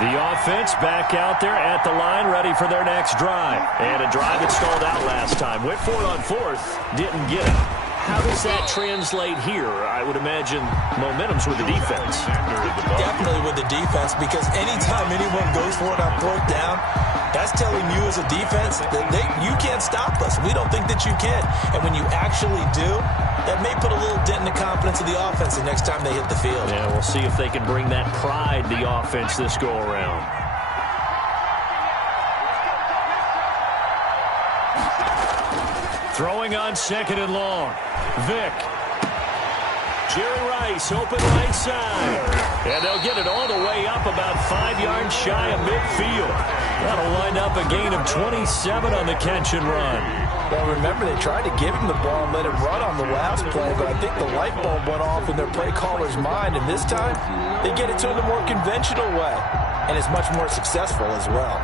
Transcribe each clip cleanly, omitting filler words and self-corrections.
The offense back out there at the line, ready for their next drive. And a drive that stalled out last time. Went for it on fourth, didn't get it. How does that translate here? I would imagine momentum's with the defense. Definitely with the defense, because anytime anyone goes for it on fourth down, that's telling you as a defense that you can't stop us. We don't think that you can. And when you actually do, that may put a little dent in the confidence of the offense the next time they hit the field. Yeah, we'll see if they can bring that pride to the offense this go-around. Throwing on second and long. Vick. Jerry Rice, open right side. And they'll get it all the way up about 5 yards shy of midfield. That'll wind up a gain of 27 on the catch and run. Well, remember, they tried to give him the ball and let him run on the last play, but I think the light bulb went off in their play caller's mind, and this time they get it to him the more conventional way, and it's much more successful as well.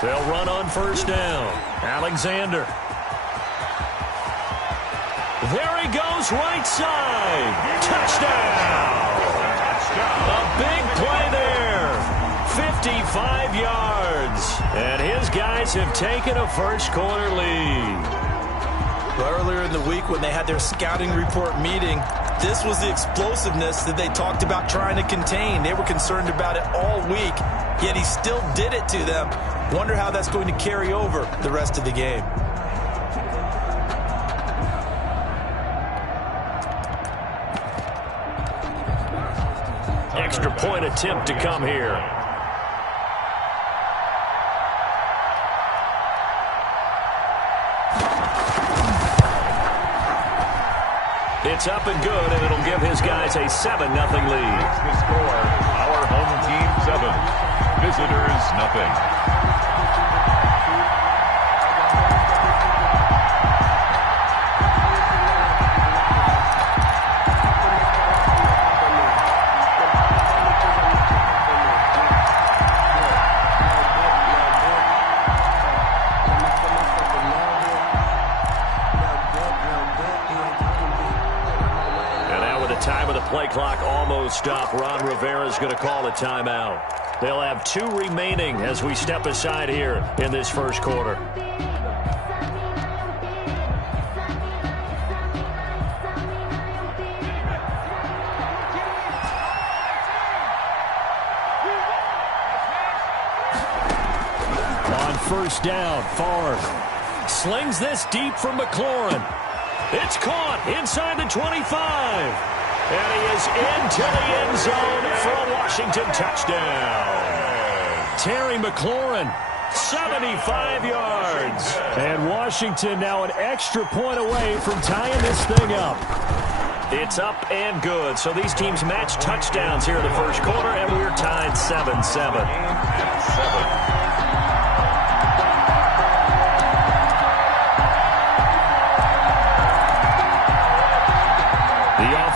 They'll run on first down. Alexander. There he goes, right side. Touchdown. A big play there. 55 yards. And his guys have taken a first quarter lead. Earlier in the week when they had their scouting report meeting, this was the explosiveness that they talked about trying to contain. They were concerned about it all week, yet he still did it to them. Wonder how that's going to carry over the rest of the game. Extra point attempt to come here. It's up and good, and it'll give his guys a 7-0 lead. The score, our home team 7, visitors nothing. Play clock almost stopped. Ron Rivera's going to call a timeout. They'll have 2 remaining as we step aside here in this first quarter. On first down, Favre slings this deep from McLaurin. It's caught inside the 25. And he is into the end zone for a Washington touchdown. Terry McLaurin, 75 yards. And Washington now an extra point away from tying this thing up. It's up and good. So these teams match touchdowns here in the first quarter, and we're tied 7-7.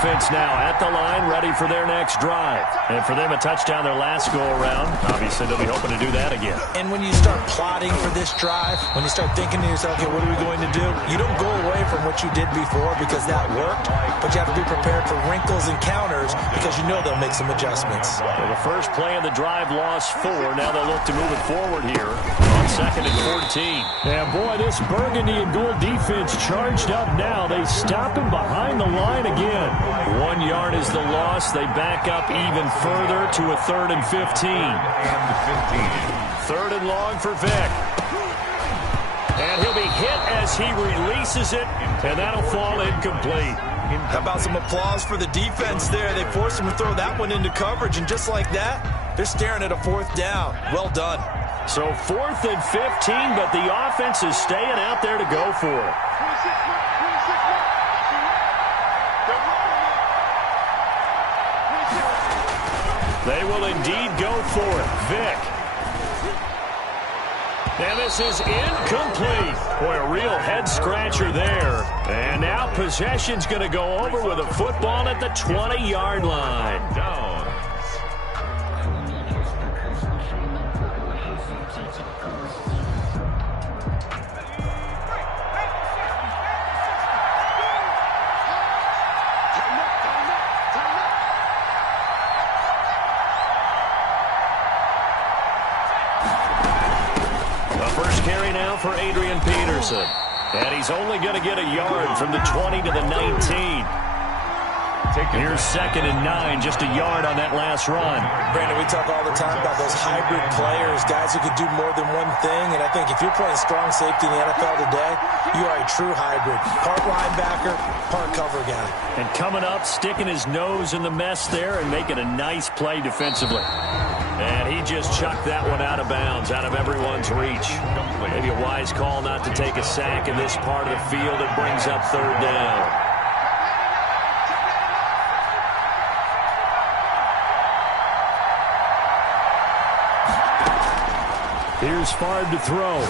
Offense now at the line, ready for their next drive. And for them, a touchdown their last go-around. Obviously, they'll be hoping to do that again. And when you start plotting for this drive, when you start thinking to yourself, okay, what are we going to do? You don't go away from what you did before because that worked, but you have to be prepared for wrinkles and counters because you know they'll make some adjustments. Well, the first play of the drive lost 4. Now they'll look to move it forward here on 2nd and 14. And boy, this burgundy and gold defense charged up now. They stop him behind the line again. 1 yard is the loss. They back up even further to a 3rd and 15. 3rd and long for Vick. And he'll be hit as he releases it, and that'll fall incomplete. How about some applause for the defense there? They forced him to throw that one into coverage, and just like that, they're staring at a 4th down. Well done. So 4th and 15, but the offense is staying out there to go for it. They will indeed go for it. Vick. And this is incomplete. Boy, a real head-scratcher there. And now possession's going to go over with a football at the 20-yard line. First carry now for Adrian Peterson. And he's only going to get a yard from the 20 to the 19. Here's 2nd and 9, just a yard on that last run. Brandon, we talk all the time about those hybrid players, guys who could do more than one thing. And I think if you're playing strong safety in the NFL today, you are a true hybrid. Part linebacker, part cover guy. And coming up, sticking his nose in the mess there and making a nice play defensively. And he just chucked that one out of bounds, out of everyone's reach. Maybe a wise call not to take a sack in this part of the field. It brings up 3rd down. Here's Favre to throw.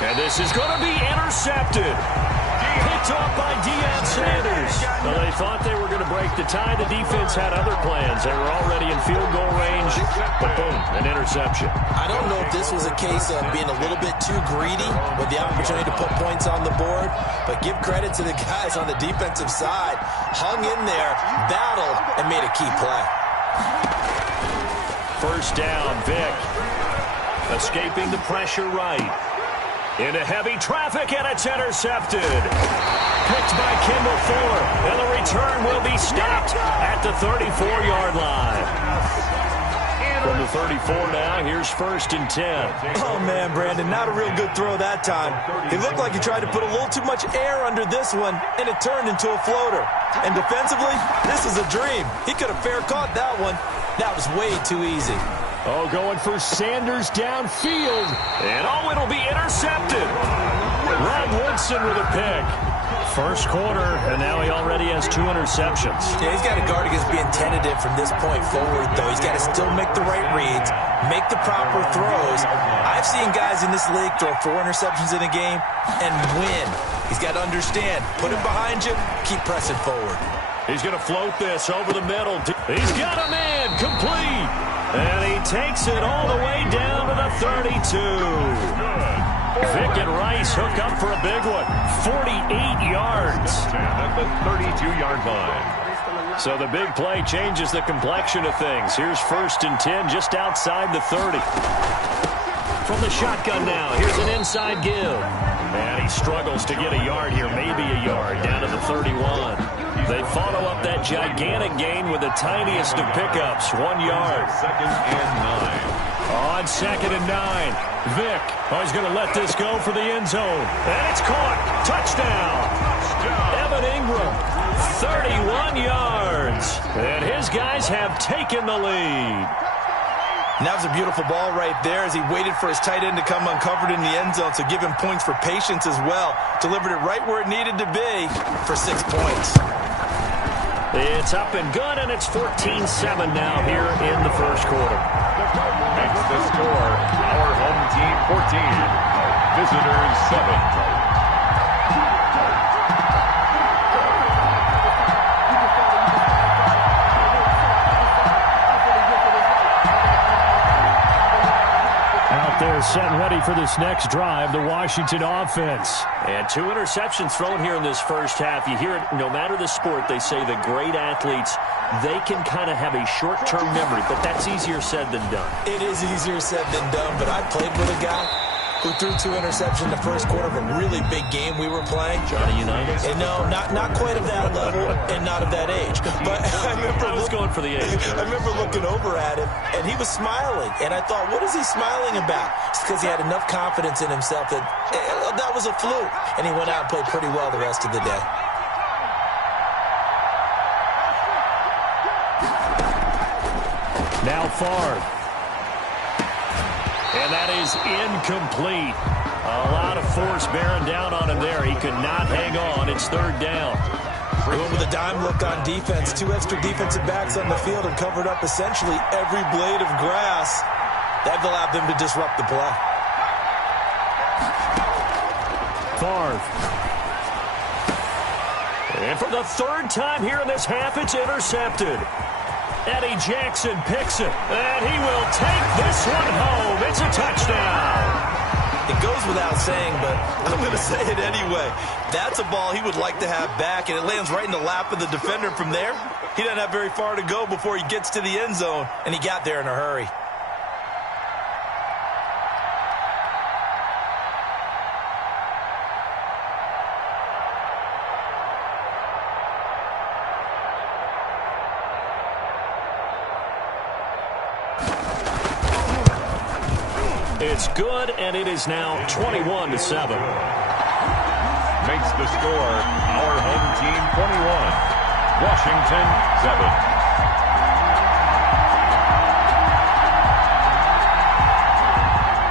And this is going to be intercepted. Picked off by Deion Sanders. Well, they thought they were going to break the tie. The defense had other plans. They were already in field goal range. But boom, an interception. I don't know if this was a case of being a little bit too greedy with the opportunity to put points on the board. But give credit to the guys on the defensive side. Hung in there, battled, and made a key play. First down, Vic. Escaping the pressure right. Into heavy traffic, and it's intercepted. Picked by Kendall Fuller. And the return will be stopped at the 34-yard line. From the 34 now, here's 1st and 10. Oh, man, Brandon, not a real good throw that time. It looked like he tried to put a little too much air under this one, and it turned into a floater. And defensively, this is a dream. He could have fair caught that one. That was way too easy. Oh, going for Sanders downfield. And oh, it'll be intercepted. Rod Woodson with a pick. First quarter, and now he already has 2 interceptions. Yeah, he's got to guard against being tentative from this point forward, though. He's got to still make the right reads, make the proper throws. I've seen guys in this league throw 4 interceptions in a game and win. He's got to understand, put it behind you, keep pressing forward. He's going to float this over the middle. He's got a man complete. And he takes it all the way down to the 32. Vic and Rice hook up for a big one. 48 yards. At the 32-yard line. So the big play changes the complexion of things. Here's 1st and 10 just outside the 30. From the shotgun now, here's an inside give. And he struggles to get a yard here, maybe a yard, down to the 31. They follow up that gigantic gain with the tiniest of pickups, 1 yard. 2nd and 9. On 2nd and 9, Vic. Oh, he's going to let this go for the end zone. And it's caught. Touchdown. Evan Ingram, 31 yards. And his guys have taken the lead. And that was a beautiful ball right there as he waited for his tight end to come uncovered in the end zone, so give him points for patience as well. Delivered it right where it needed to be for 6 points. It's up and good, and it's 14-7 now here in the first quarter. Makes the score our home team 14, visitors 7. They're set and ready for this next drive, the Washington offense. And 2 interceptions thrown here in this first half. You hear it, no matter the sport, they say the great athletes, they can kind of have a short-term memory, but that's easier said than done. It is easier said than done, but I played with a guy who threw 2 interceptions in the first quarter of a really big game we were playing. Johnny Unitas? And no, not quite of that level and not of that age. But I was going for the age. I remember looking over at him, and he was smiling. And I thought, what is he smiling about? It's because he had enough confidence in himself that that was a fluke. And he went out and played pretty well the rest of the day. Now Favre. And that is incomplete. A lot of force bearing down on him there. He could not hang on. It's 3rd down. Going with a dime look on defense. 2 extra defensive backs on the field and covered up essentially every blade of grass. That allowed them to disrupt the play. Favre. And for the 3rd time here in this half, it's intercepted. Eddie Jackson picks it, and he will take this one home. It's a touchdown. It goes without saying, but I'm going to say it anyway. That's a ball he would like to have back, and it lands right in the lap of the defender from there. He doesn't have very far to go before he gets to the end zone, and he got there in a hurry. It's good, and it is now 21-7. Makes the score our home team 21, Washington 7.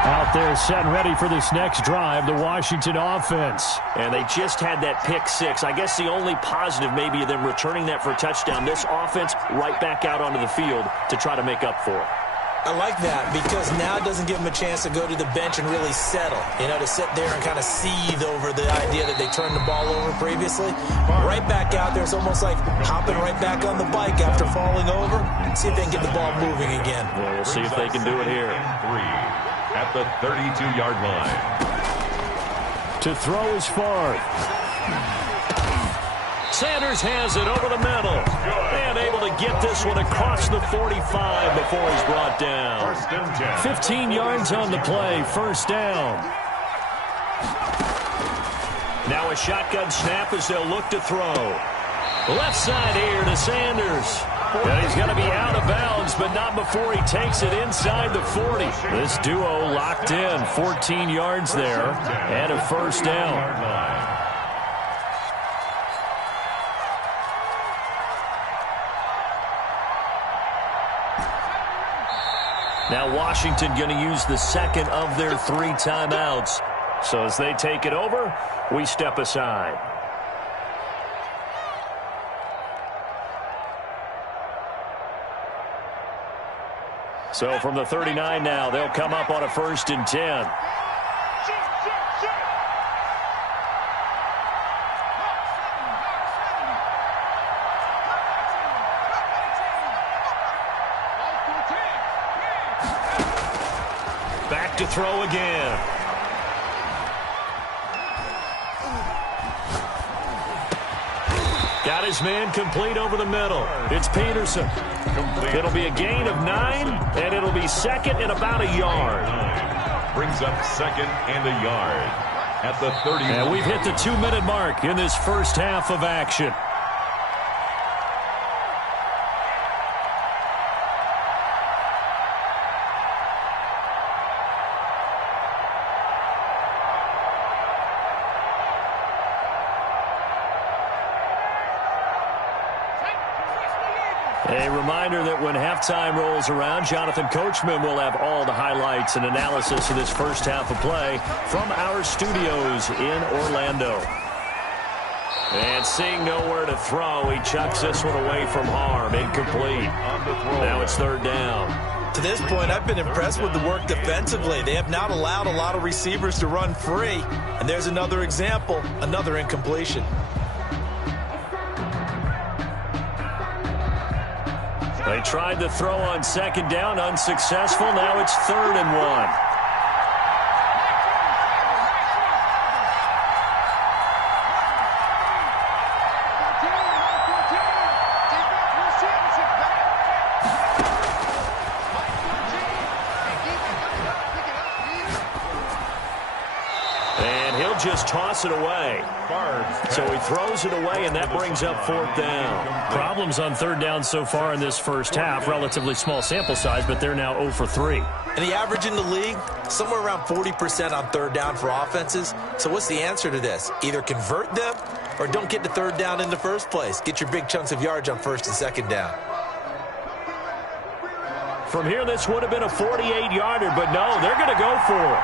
Out there set and ready for this next drive, the Washington offense. And they just had that pick six. I guess the only positive maybe of them returning that for a touchdown. This offense right back out onto the field to try to make up for it. I like that because now it doesn't give them a chance to go to the bench and really settle, to sit there and kind of seethe over the idea that they turned the ball over previously. Right back out there, it's almost like hopping right back on the bike after falling over. See if they can get the ball moving again. Well, we'll see if they can do it here. At the 32-yard line. To throw is Favre. Sanders has it over the middle. And able to get this one across the 45 before he's brought down. 15 yards on the play, first down. Now a shotgun snap as they'll look to throw. Left side here to Sanders. And he's going to be out of bounds, but not before he takes it inside the 40. This duo locked in, 14 yards there, and a first down. Now Washington going to use the second of their 3 timeouts. So as they take it over, we step aside. So from the 39 now, they'll come up on a 1st and 10. Back to throw again. Got his man complete over the middle. It's Peterson. It'll be a gain of 9, and it'll be second and about a yard. Brings up second and a yard at the 30. And we've hit the 2-minute mark in this first half of action. A reminder that when halftime rolls around, Jonathan Coachman will have all the highlights and analysis of this first half of play from our studios in Orlando. And seeing nowhere to throw, he chucks this one away from harm. Incomplete. Now it's 3rd down. To this point, I've been impressed with the work defensively. They have not allowed a lot of receivers to run free. And there's another example, another incompletion. They tried to throw on 2nd down, unsuccessful. Now it's 3rd and 1. Just toss it away. So he throws it away, and that brings up 4th down. Problems on 3rd down so far in this first half. Relatively small sample size, but they're now 0 for 3. And the average in the league, somewhere around 40% on 3rd down for offenses. So what's the answer to this? Either convert them or don't get to 3rd down in the first place. Get your big chunks of yards on 1st and 2nd down. From here, this would have been a 48-yarder, but no, they're going to go for it.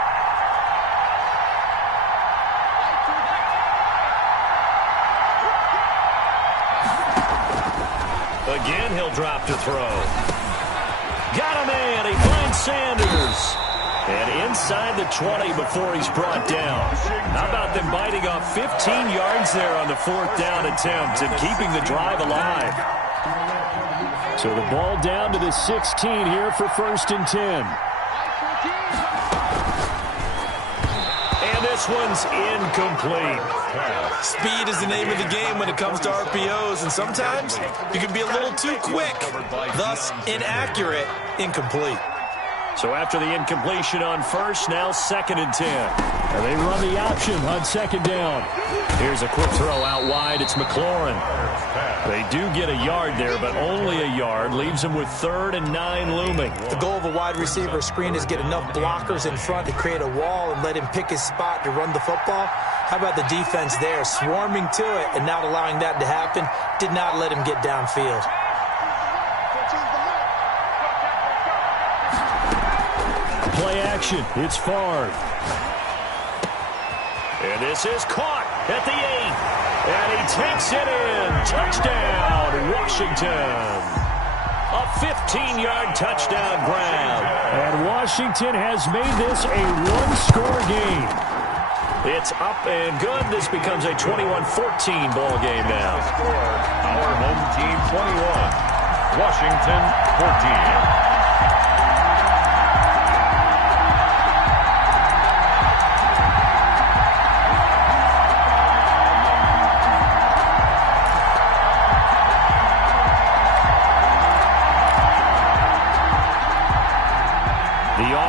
Again, he'll drop to throw. Got a man. He finds Sanders. And inside the 20 before he's brought down. How about them biting off 15 yards there on the 4th down attempt and keeping the drive alive? So the ball down to the 16 here for 1st and 10. And this one's incomplete. Speed is the name of the game when it comes to RPOs, and sometimes you can be a little too quick, thus inaccurate, incomplete. So after the incompletion on first, now 2nd and 10. And they run the option on 2nd down. Here's a quick throw out wide. It's McLaurin. They do get a yard there, but only a yard. Leaves them with 3rd and 9 looming. The goal of a wide receiver screen is get enough blockers in front to create a wall and let him pick his spot to run the football. How about the defense there, swarming to it and not allowing that to happen? Did not let him get downfield. Play action. It's Favre. And this is caught at the 8. And he takes it in. Touchdown, Washington. A 15-yard touchdown grab. And Washington has made this a one-score game. It's up and good. This becomes a 21-14 ball game now. Our home team 21, Washington 14.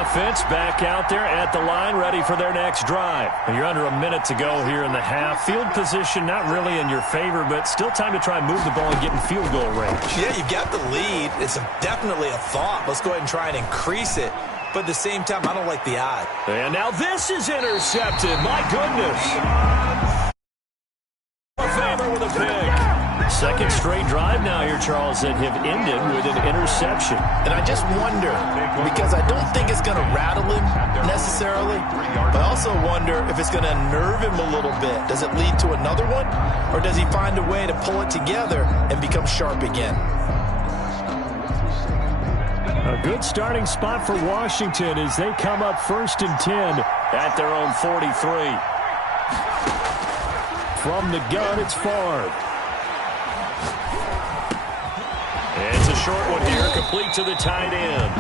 Offense back out there at the line, ready for their next drive. And you're under a minute to go here in the half. Field position not really in your favor, but still time to try and move the ball and get in field goal range. Yeah, you've got the lead. It's definitely a thought. Let's go ahead and try and increase it. But at the same time, I don't like the odd. And now this is intercepted. My goodness. A favor with a pick. 2nd straight drive now here, Charles, that have ended with an interception. And I just wonder, because I don't think it's going to rattle him necessarily, but I also wonder if it's going to unnerve him a little bit. Does it lead to another one, or does he find a way to pull it together and become sharp again? A good starting spot for Washington as they come up 1st and 10 at their own 43. From the gun, it's Favre. It's a short one here, complete to the tight end.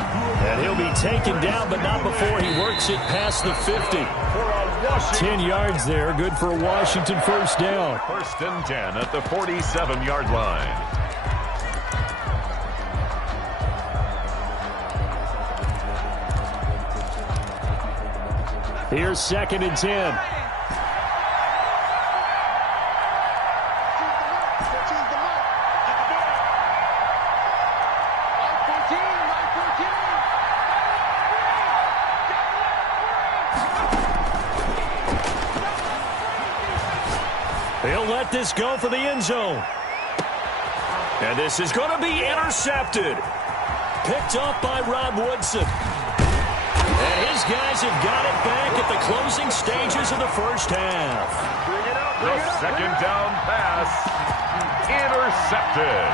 And he'll be taken down, but not before he works it past the 50. 10 yards there, good for a Washington 1st down. 1st and 10 at the 47-yard line. Here's 2nd and 10. They'll let this go for the end zone. And this is going to be intercepted. Picked up by Rod Woodson. And his guys have got it back at the closing stages of the 1st half. The 2nd down pass, intercepted.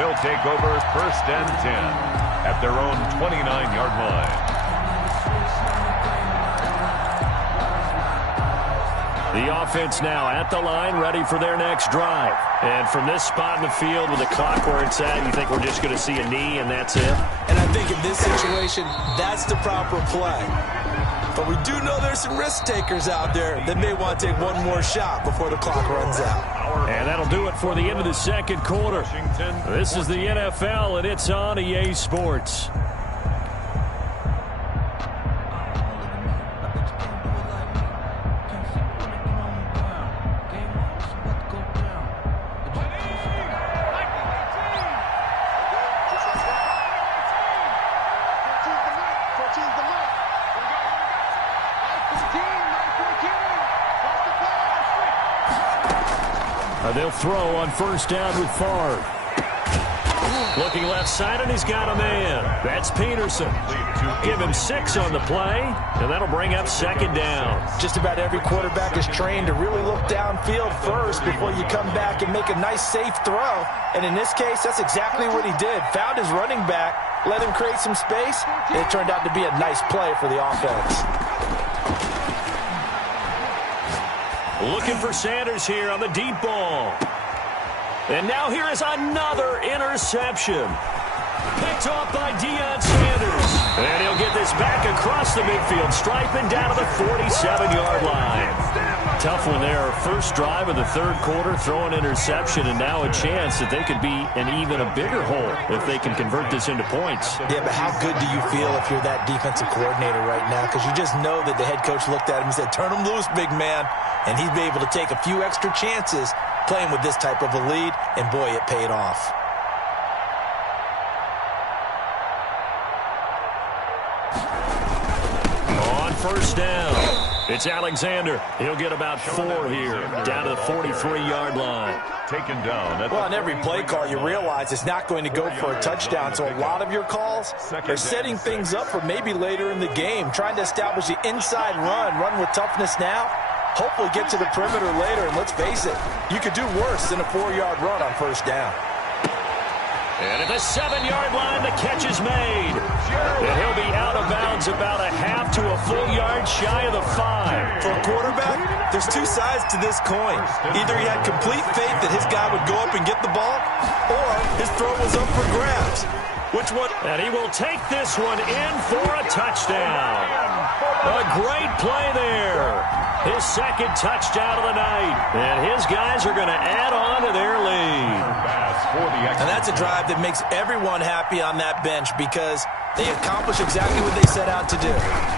They'll take over 1st and 10 at their own 29-yard line. The offense now at the line, ready for their next drive. And from this spot in the field with the clock where it's at, you think we're just going to see a knee and that's it? And I think in this situation, that's the proper play. But we do know there's some risk takers out there that may want to take one more shot before the clock runs out. And that'll do it for the end of the 2nd quarter. This is the NFL, and it's on EA Sports. They'll throw on 1st down with Favre. Looking left side, and he's got a man. That's Peterson. Give him 6 on the play, and that'll bring up 2nd down. Just about every quarterback is trained to really look downfield first before you come back and make a nice, safe throw. And in this case, that's exactly what he did. Found his running back, let him create some space, and it turned out to be a nice play for the offense. Looking for Sanders here on the deep ball. And now here is another interception. Picked off by Deion Sanders. And he'll get this back across the midfield stripe and down to the 47-yard line. tough one there. First drive of the third quarter, throw an interception, and now a chance that they could be in even a bigger hole if they can convert this into points. Yeah, but how good do you feel if you're that defensive coordinator right now? Because you just know that the head coach looked at him and said, turn him loose, big man. And he'd be able to take a few extra chances playing with this type of a lead, and boy, it paid off. On first down, it's Alexander. He'll get about 4 here, down to the 43-yard line. Taken down. Well, on every play call, you realize it's not going to go for a touchdown, so a lot of your calls are setting things up for maybe later in the game, trying to establish the inside run with toughness now, hopefully get to the perimeter later, and let's face it, you could do worse than a 4-yard run on first down. And at the 7-yard line, the catch is made. And he'll be out of bounds about a half to a full yard shy of the 5. For a quarterback, there's two sides to this coin. Either he had complete faith that his guy would go up and get the ball, or his throw was up for grabs. Which one? And he will take this one in for a touchdown. A great play there. His second touchdown of the night. And his guys are going to add on to their lead. And that's a drive that makes everyone happy on that bench because they accomplish exactly what they set out to do.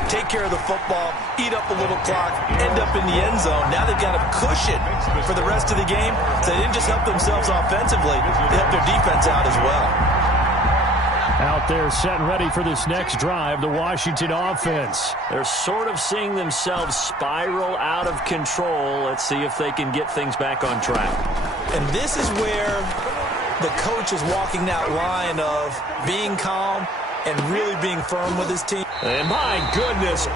Take care of the football, eat up a little clock, end up in the end zone. Now they've got a cushion for the rest of the game. So they didn't just help themselves offensively, they helped their defense out as well. Out there set and ready for this next drive, the Washington offense. They're sort of seeing themselves spiral out of control. Let's see if they can get things back on track. And this is where the coach is walking that line of being calm and really being firm with his team. And my goodness,